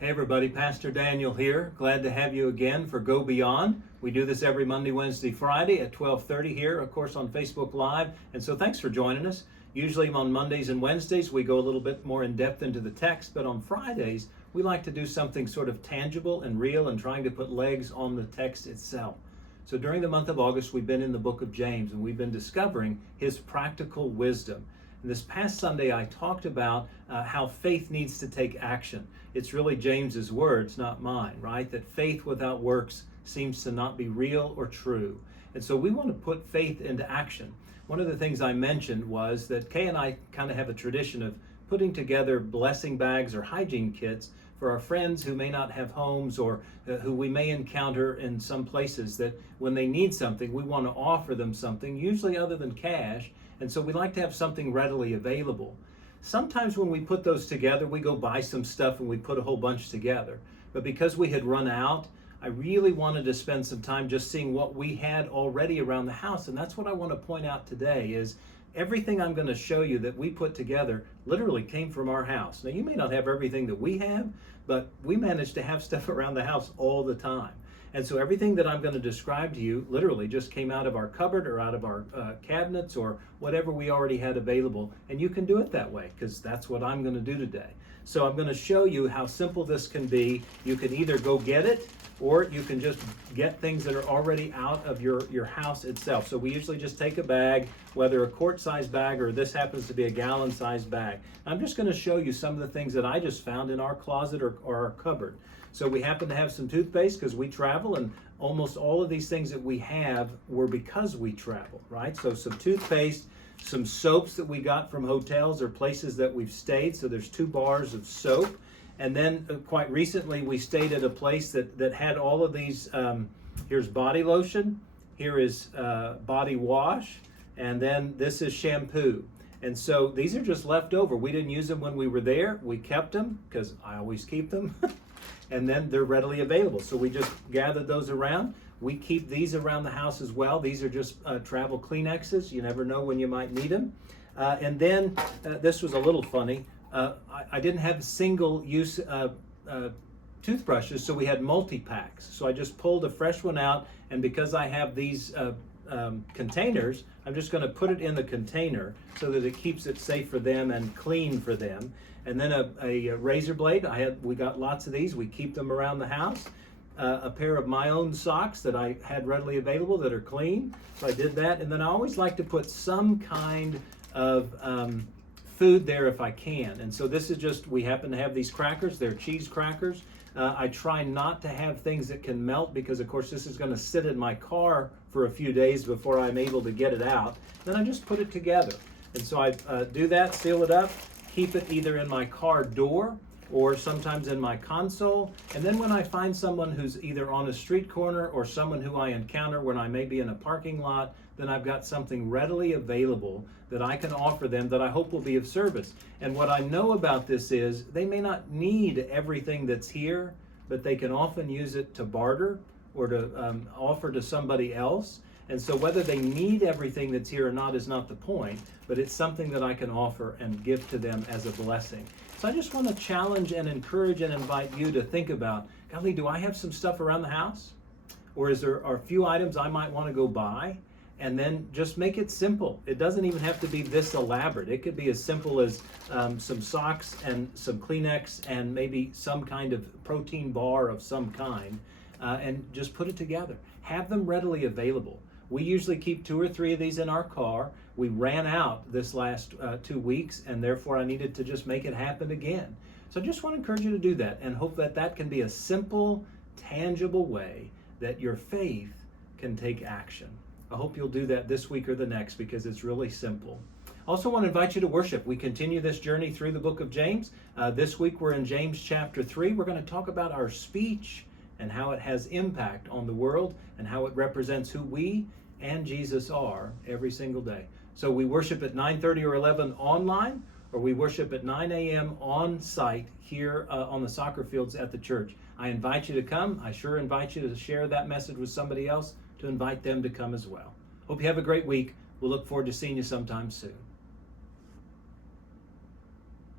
Hey everybody, Pastor Daniel here. Glad to have you again for Go Beyond. We do this every Monday, Wednesday, Friday at 12:30 here, of course, on Facebook Live. And so thanks for joining us. Usually on Mondays and Wednesdays, we go a little bit more in depth into the text, but on Fridays, we like to do something sort of tangible and real and trying to put legs on the text itself. So during the month of August, we've been in the book of James and we've been discovering his practical wisdom. And this past Sunday, I talked about how faith needs to take action. It's really James's words, not mine, right? That faith without works seems to not be real or true. And so we want to put faith into action. One of the things I mentioned was that Kay and I kind of have a tradition of putting together blessing bags or hygiene kits for our friends who may not have homes or who we may encounter in some places, that when they need something, we want to offer them something, usually other than cash. And so we like to have something readily available. Sometimes when we put those together, we go buy some stuff and we put a whole bunch together. But because we had run out, I really wanted to spend some time just seeing what we had already around the house. And that's what I want to point out today is everything I'm going to show you that we put together literally came from our house. Now, you may not have everything that we have, but we managed to have stuff around the house all the time. And so everything that I'm going to describe to you literally just came out of our cupboard or out of our cabinets or whatever we already had available. And you can do it that way because that's what I'm going to do today. So I'm going to show you how simple this can be. You can either go get it or you can just get things that are already out of your house itself. So we usually just take a bag, whether a quart-sized bag or this happens to be a gallon-sized bag. I'm just going to show you some of the things that I just found in our closet or our cupboard. So we happen to have some toothpaste because we travel, and almost all of these things that we have were because we travel, right? So some toothpaste, some soaps that we got from hotels or places that we've stayed. So there's 2 bars of soap. And then quite recently we stayed at a place that had all of these. Here's body lotion, here is body wash, and then this is shampoo. And so these are just left over. We didn't use them when we were there. We kept them because I always keep them. And then they're readily available. So we just gathered those around. We keep these around the house as well. These are just travel Kleenexes. You never know when you might need them. And then this was a little funny. I didn't have single-use toothbrushes, so we had multi-packs. So I just pulled a fresh one out, and because I have these containers, I'm just going to put it in the container so that it keeps it safe for them and clean for them. And then a razor blade. We got lots of these. We keep them around the house. A pair of my own socks that I had readily available that are clean. So I did that. And then I always like to put some kind of food there if I can. And so this is just, we happen to have these crackers. They're cheese crackers. I try not to have things that can melt because, of course, this is going to sit in my car for a few days before I'm able to get it out. Then I just put it together. And so I do that, seal it up, keep it either in my car door or sometimes in my console. And then when I find someone who's either on a street corner or someone who I encounter when I may be in a parking lot, then I've got something readily available that I can offer them that I hope will be of service. And what I know about this is they may not need everything that's here, but they can often use it to barter or to offer to somebody else. And so whether they need everything that's here or not is not the point, but it's something that I can offer and give to them as a blessing. So I just want to challenge and encourage and invite you to think about, golly, do I have some stuff around the house? Or are a few items I might want to go buy? And then just make it simple. It doesn't even have to be this elaborate. It could be as simple as some socks and some Kleenex and maybe some kind of protein bar of some kind, and just put it together. Have them readily available. We usually keep 2 or 3 of these in our car. We ran out this last 2 weeks, and therefore I needed to just make it happen again. So I just want to encourage you to do that and hope that that can be a simple, tangible way that your faith can take action. I hope you'll do that this week or the next because it's really simple. Also want to invite you to worship. We continue this journey through the book of James. This week we're in James chapter 3. We're going to talk about our speech and how it has impact on the world and how it represents who we and Jesus are every single day. So we worship at 9:30 or 11 online, or we worship at 9 a.m. on site here on the soccer fields at the church. I invite you to come. I sure invite you to share that message with somebody else, to invite them to come as well. Hope you have a great week. We'll look forward to seeing you sometime soon.